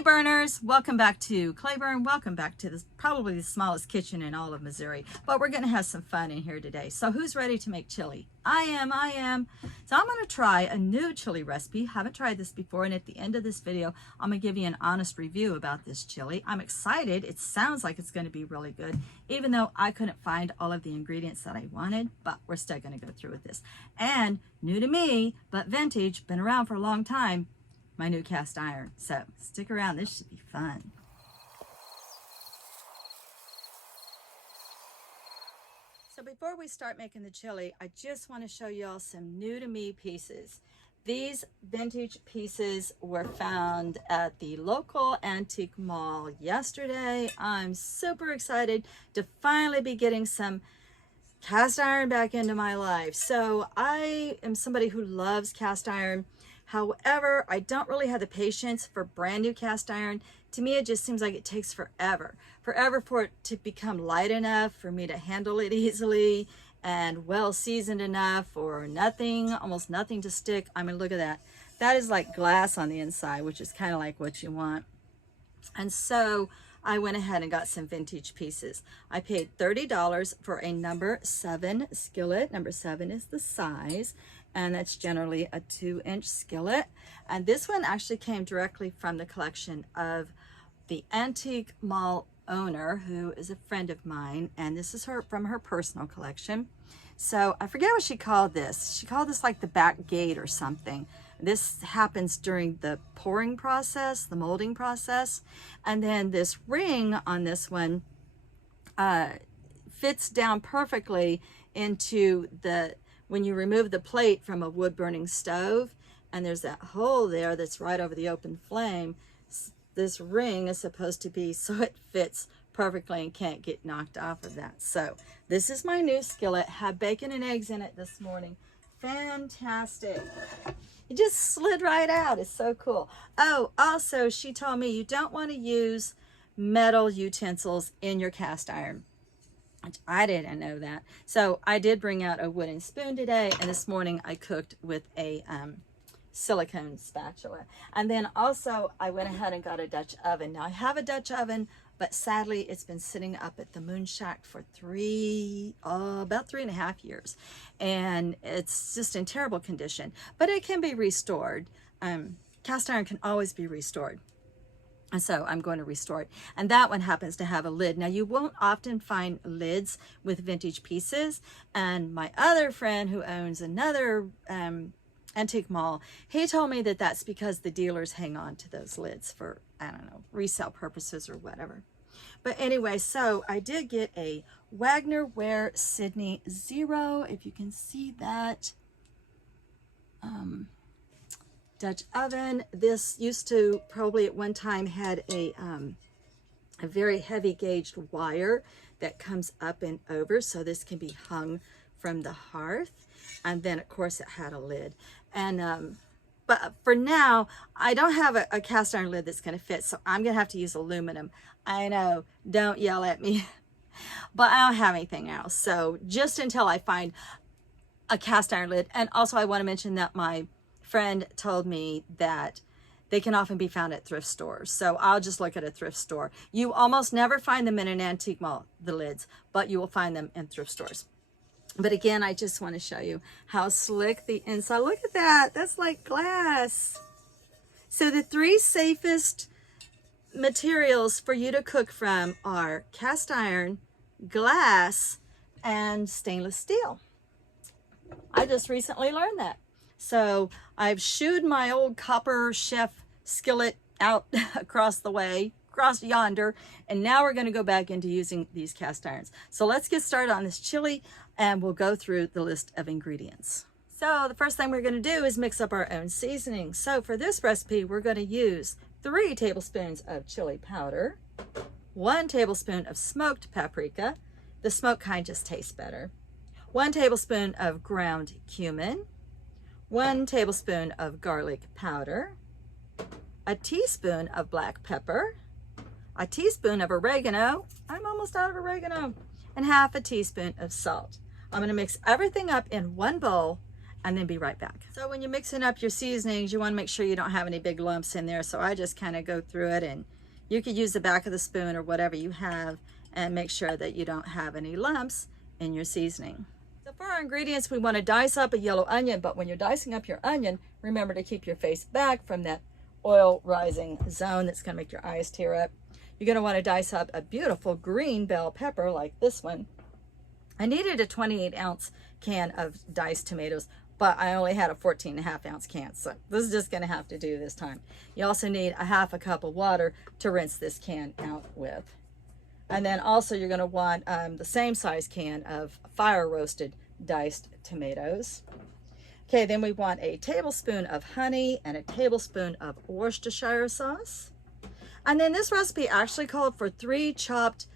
Clayburners, welcome back to Clayburn. Welcome back to this, probably the smallest kitchen in all of Missouri. But we're going to have some fun in here today. So who's ready to make chili? I am. So I'm going to try a new chili recipe. Haven't tried this before, and at the end of this video, I'm going to give you an honest review about this chili. I'm excited. It sounds like it's going to be really good, even though I couldn't find all of the ingredients that I wanted, but we're still going to go through with this. And new to me, but vintage, been around for a long time, my new cast iron. So stick around, this should be fun. So before we start making the chili, I just want to show y'all some new to me pieces. These vintage pieces were found at the local antique mall yesterday. I'm super excited to finally be getting some cast iron back into my life. So I am somebody who loves cast iron. However, I don't really have the patience for brand new cast iron. To me, it just seems like it takes forever for it to become light enough for me to handle it easily and well seasoned enough, or nothing, almost nothing to stick. I mean, look at that. That is like glass on the inside, which is kind of like what you want. And so I went ahead and got some vintage pieces. I paid $30 for a number 7 skillet. Number 7 is the size, and that's generally a 2-inch skillet. And this one actually came directly from the collection of the antique mall owner, who is a friend of mine, and this is from her personal collection. So I forget what she called this. She called this like the back gate or something. This happens during the pouring process, the molding process. And then this ring on this one fits down perfectly into when you remove the plate from a wood burning stove, and there's that hole there that's right over the open flame. This ring is supposed to be so it fits perfectly and can't get knocked off of that. So this is my new skillet. Had bacon and eggs in it this morning. Fantastic. It just slid right out. It's so cool. Oh, also she told me you don't want to use metal utensils in your cast iron. I didn't know that. So I did bring out a wooden spoon today, and this morning I cooked with a silicone spatula. And then also I went ahead and got a Dutch oven. Now I have a Dutch oven, but sadly it's been sitting up at the Moon Shack for about 3.5 years, and it's just in terrible condition, but it can be restored. Cast iron can always be restored. And so I'm going to restore it. And that one happens to have a lid. Now you won't often find lids with vintage pieces. And my other friend who owns another antique mall, he told me that that's because the dealers hang on to those lids for, I don't know, resale purposes or whatever. But anyway, so I did get a Wagner Ware Sydney Zero, if you can see that. Dutch oven. This used to probably at one time had a very heavy gauged wire that comes up and over, so this can be hung from the hearth. And then of course it had a lid. And but for now I don't have a cast iron lid that's going to fit, so I'm gonna have to use aluminum. I know, don't yell at me. But I don't have anything else, so just until I find a cast iron lid. And also I want to mention that my friend told me that they can often be found at thrift stores, so I'll just look at a thrift store. You almost never find them in an antique mall, the lids, but you will find them in thrift stores. But again, I just want to show you how slick the inside. Look at that, that's like glass. So the 3 safest materials for you to cook from are cast iron, glass, and stainless steel. I just recently learned that. So I've shooed my old copper chef skillet out across the way, across yonder, and now we're going to go back into using these cast irons. So let's get started on this chili, and we'll go through the list of ingredients. So the first thing we're going to do is mix up our own seasoning. So for this recipe, we're going to use 3 tablespoons of chili powder, 1 tablespoon of smoked paprika. The smoked kind just tastes better. 1 tablespoon of ground cumin, 1 tablespoon of garlic powder, a teaspoon of black pepper, a teaspoon of oregano, I'm almost out of oregano, and half a teaspoon of salt. I'm going to mix everything up in one bowl. and then be right back. So when you're mixing up your seasonings, you want to make sure you don't have any big lumps in there. So I just kind of go through it, and you could use the back of the spoon or whatever you have and make sure that you don't have any lumps in your seasoning. So for our ingredients, we want to dice up a yellow onion, but when you're dicing up your onion, remember to keep your face back from that oil rising zone that's going to make your eyes tear up. You're going to want to dice up a beautiful green bell pepper like this one. I needed a 28-ounce can of diced tomatoes, but I only had a 14.5-ounce can, so this is just going to have to do this time. You also need a half a cup of water to rinse this can out with. And then also you're going to want the same size can of fire roasted diced tomatoes. Okay, then we want a tablespoon of honey and a tablespoon of Worcestershire sauce. And then this recipe actually called for 3 chopped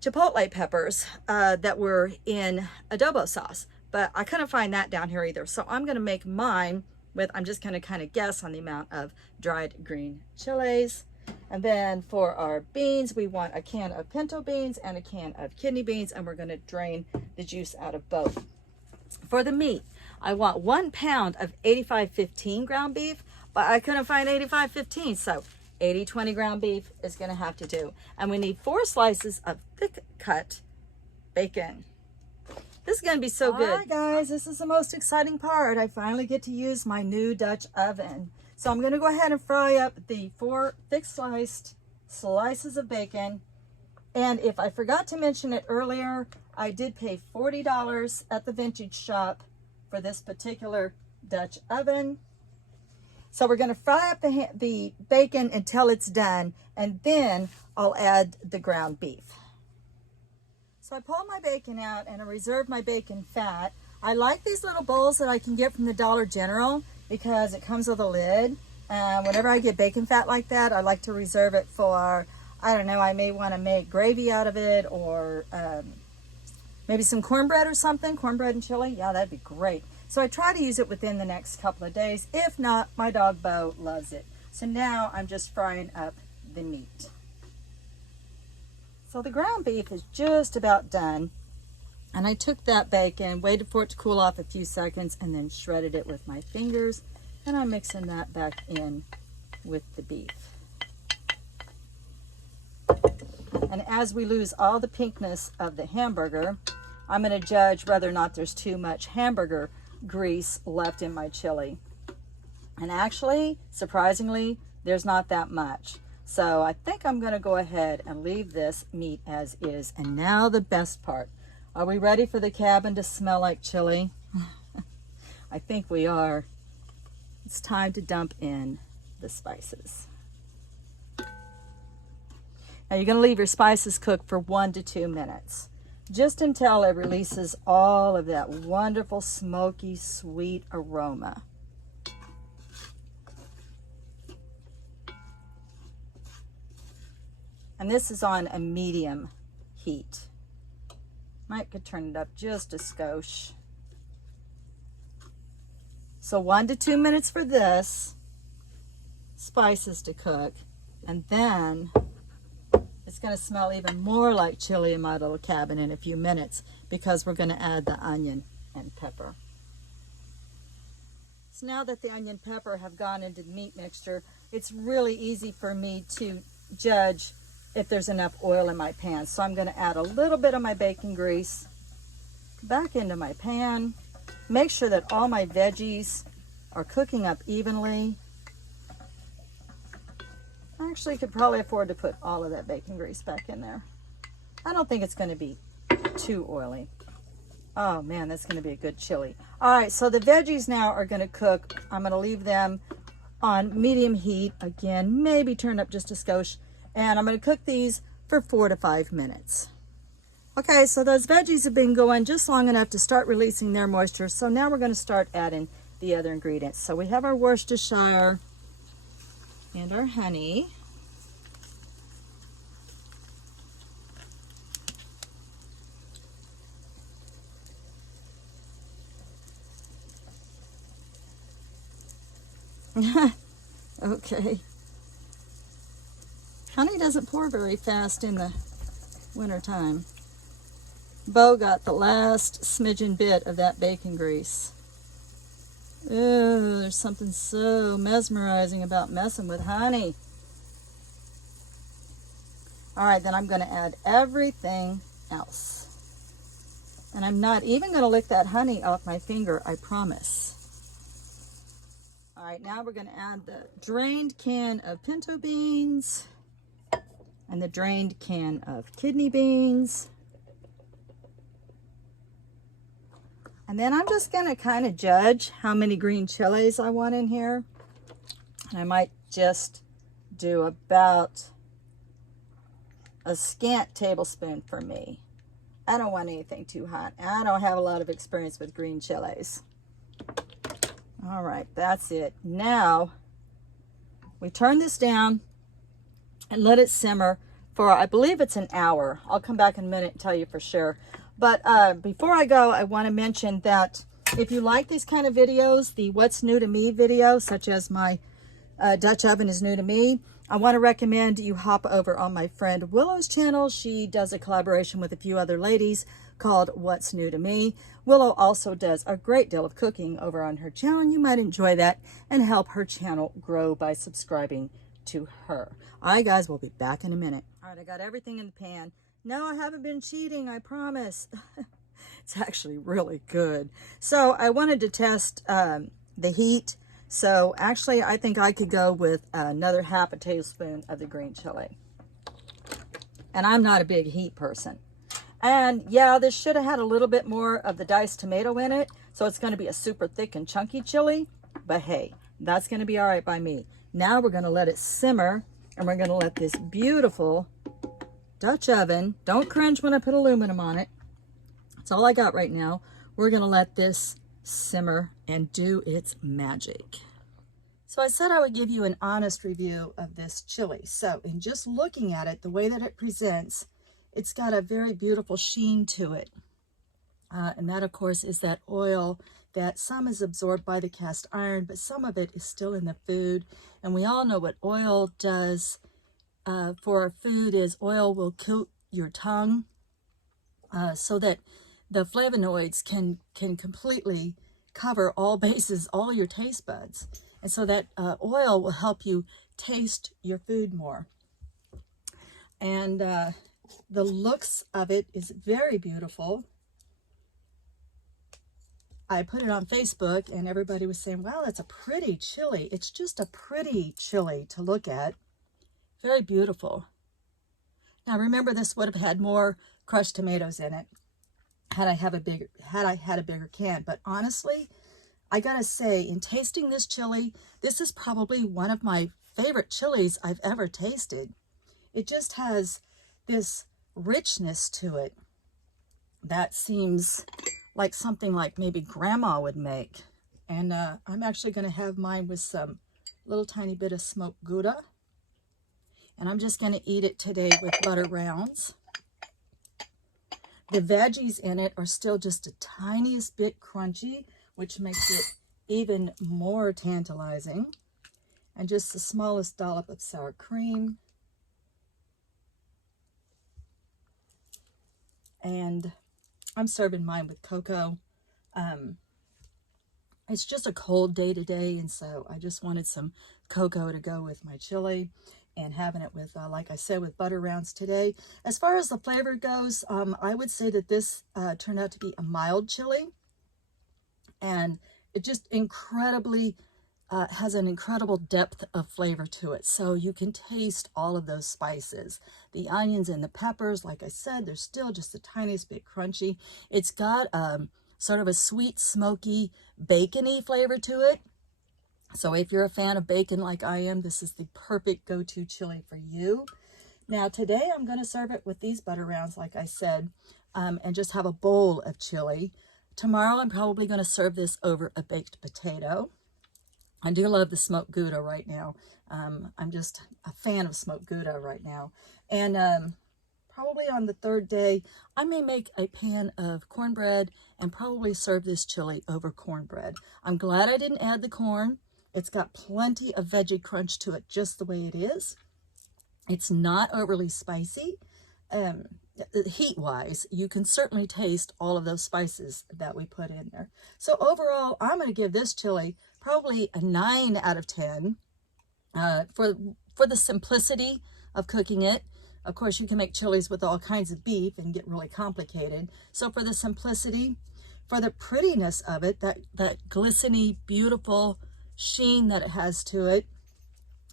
chipotle peppers that were in adobo sauce, but I couldn't find that down here either. So I'm going to make mine with, I'm just going to kind of guess on the amount of dried green chilies. And then for our beans, we want a can of pinto beans and a can of kidney beans, and we're going to drain the juice out of both. For the meat, I want 1 pound of 85-15 ground beef, but I couldn't find 85-15, so 80-20 ground beef is going to have to do. And we need 4 slices of thick cut bacon. This is going to be so good. All right, guys, this is the most exciting part. I finally get to use my new Dutch oven. So I'm going to go ahead and fry up the 4 thick slices of bacon. And if I forgot to mention it earlier, I did pay $40 at the vintage shop for this particular Dutch oven. So we're going to fry up the bacon until it's done, and then I'll add the ground beef. So I pulled my bacon out and I reserved my bacon fat. I like these little bowls that I can get from the Dollar General because it comes with a lid. Whenever I get bacon fat like that, I like to reserve it for, I don't know, I may want to make gravy out of it, or maybe some cornbread or something, cornbread and chili. Yeah, that'd be great. So I try to use it within the next couple of days. If not, my dog Bo loves it. So now I'm just frying up the meat. So the ground beef is just about done. And I took that bacon, waited for it to cool off a few seconds, and then shredded it with my fingers. And I'm mixing that back in with the beef. And as we lose all the pinkness of the hamburger, I'm going to judge whether or not there's too much hamburger grease left in my chili. And actually, surprisingly, there's not that much. So I think I'm going to go ahead and leave this meat as is. And now the best part. Are we ready for the cabin to smell like chili? I think we are. It's time to dump in the spices. Now you're going to leave your spices cook for 1 to 2 minutes, just until it releases all of that wonderful smoky, sweet aroma. And this is on a medium heat. Might could turn it up just a skosh. So 1 to 2 minutes for this, spices to cook, and then it's going to smell even more like chili in my little cabin in a few minutes because we're going to add the onion and pepper. So now that the onion and pepper have gone into the meat mixture, it's really easy for me to judge if there's enough oil in my pan. So I'm going to add a little bit of my bacon grease back into my pan. Make sure that all my veggies are cooking up evenly. I actually could probably afford to put all of that bacon grease back in there. I don't think it's going to be too oily. Oh man, that's going to be a good chili. All right, so the veggies now are going to cook. I'm going to leave them on medium heat. Again, maybe turn up just a skosh. And I'm going to cook these for 4 to 5 minutes. Okay, so those veggies have been going just long enough to start releasing their moisture. So now we're going to start adding the other ingredients. So we have our Worcestershire and our honey. Okay. Honey doesn't pour very fast in the winter time. Bo got the last smidgen bit of that bacon grease. Oh, there's something so mesmerizing about messing with honey. All right, then I'm going to add everything else. And I'm not even going to lick that honey off my finger, I promise. All right, now we're going to add the drained can of pinto beans and the drained can of kidney beans. And then I'm just going to kind of judge how many green chilies I want in here. And I might just do about a scant tablespoon for me. I don't want anything too hot. I don't have a lot of experience with green chilies. All right, that's it. Now, we turn this down and let it simmer for, I believe it's an hour. I'll come back in a minute and tell you for sure. But before I go, I want to mention that if you like these kind of videos, the What's New to Me video, such as my Dutch oven is new to me, I want to recommend you hop over on my friend Willow's channel. She does a collaboration with a few other ladies called What's New to Me. Willow also does a great deal of cooking over on her channel, and you might enjoy that and help her channel grow by subscribing to her. All right, guys, we'll be back in a minute. All right, I got everything in the pan. No, I haven't been cheating, I promise. It's actually really good. So I wanted to test the heat. So actually, I think I could go with another half a tablespoon of the green chili. And I'm not a big heat person. And yeah, this should have had a little bit more of the diced tomato in it. So it's going to be a super thick and chunky chili. But hey, that's going to be all right by me. Now we're going to let it simmer. And we're going to let this beautiful Dutch oven, don't cringe when I put aluminum on it. That's all I got right now. We're going to let this simmer and do its magic. So I said I would give you an honest review of this chili. So in just looking at it, the way that it presents, it's got a very beautiful sheen to it. And that, of course, is that oil that some is absorbed by the cast iron, but some of it is still in the food. And we all know what oil does for our food is oil will coat your tongue so that the flavonoids can completely cover all bases, all your taste buds. And so that oil will help you taste your food more. And the looks of it is very beautiful. I put it on Facebook and everybody was saying, wow, that's a pretty chili. It's just a pretty chili to look at. Very beautiful. Now remember, this would have had more crushed tomatoes in it had I had a bigger can. But honestly, I gotta say, in tasting this chili, this is probably one of my favorite chilies I've ever tasted. It just has this richness to it that seems like something like maybe grandma would make. And I'm actually going to have mine with some little tiny bit of smoked Gouda. And I'm just going to eat it today with butter rounds. The veggies in it are still just a tiniest bit crunchy, which makes it even more tantalizing. And just the smallest dollop of sour cream. And I'm serving mine with cocoa. It's just a cold day today, and so I just wanted some cocoa to go with my chili, and having it with, like I said, with butter rounds today. As far as the flavor goes, I would say that this turned out to be a mild chili, and it just incredibly has an incredible depth of flavor to it. So you can taste all of those spices. The onions and the peppers, like I said, they're still just the tiniest bit crunchy. It's got sort of a sweet, smoky, bacony flavor to it. So if you're a fan of bacon like I am, this is the perfect go-to chili for you. Now today I'm going to serve it with these butter rounds, like I said, and just have a bowl of chili. Tomorrow I'm probably going to serve this over a baked potato. I do love the smoked Gouda right now. I'm just a fan of smoked Gouda right now. And probably on the third day, I may make a pan of cornbread and probably serve this chili over cornbread. I'm glad I didn't add the corn. It's got plenty of veggie crunch to it just the way it is. It's not overly spicy. heat-wise, you can certainly taste all of those spices that we put in there. So overall, I'm going to give this chili probably a 9 out of 10 for the simplicity of cooking it. Of course, you can make chilies with all kinds of beef and get really complicated. So for the simplicity, for the prettiness of it, that glistening, beautiful sheen that it has to it,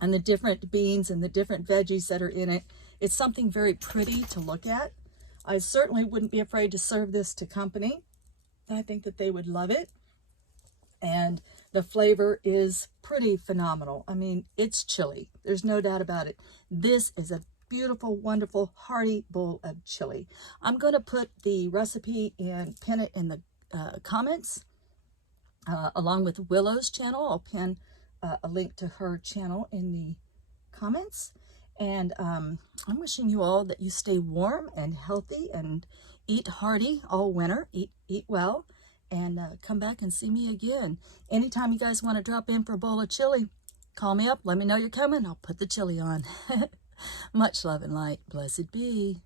and the different beans and the different veggies that are in it, it's something very pretty to look at. I certainly wouldn't be afraid to serve this to company. I think that they would love it. And the flavor is pretty phenomenal. I mean, it's chili. There's no doubt about it. This is a beautiful, wonderful, hearty bowl of chili. I'm going to put the recipe and pin it in the comments, along with Willow's channel. I'll pin a link to her channel in the comments. And I'm wishing you all that you stay warm and healthy and eat hearty all winter. Eat well, and come back and see me again. Anytime you guys want to drop in for a bowl of chili, call me up. Let me know you're coming. I'll put the chili on. Much love and light. Blessed be.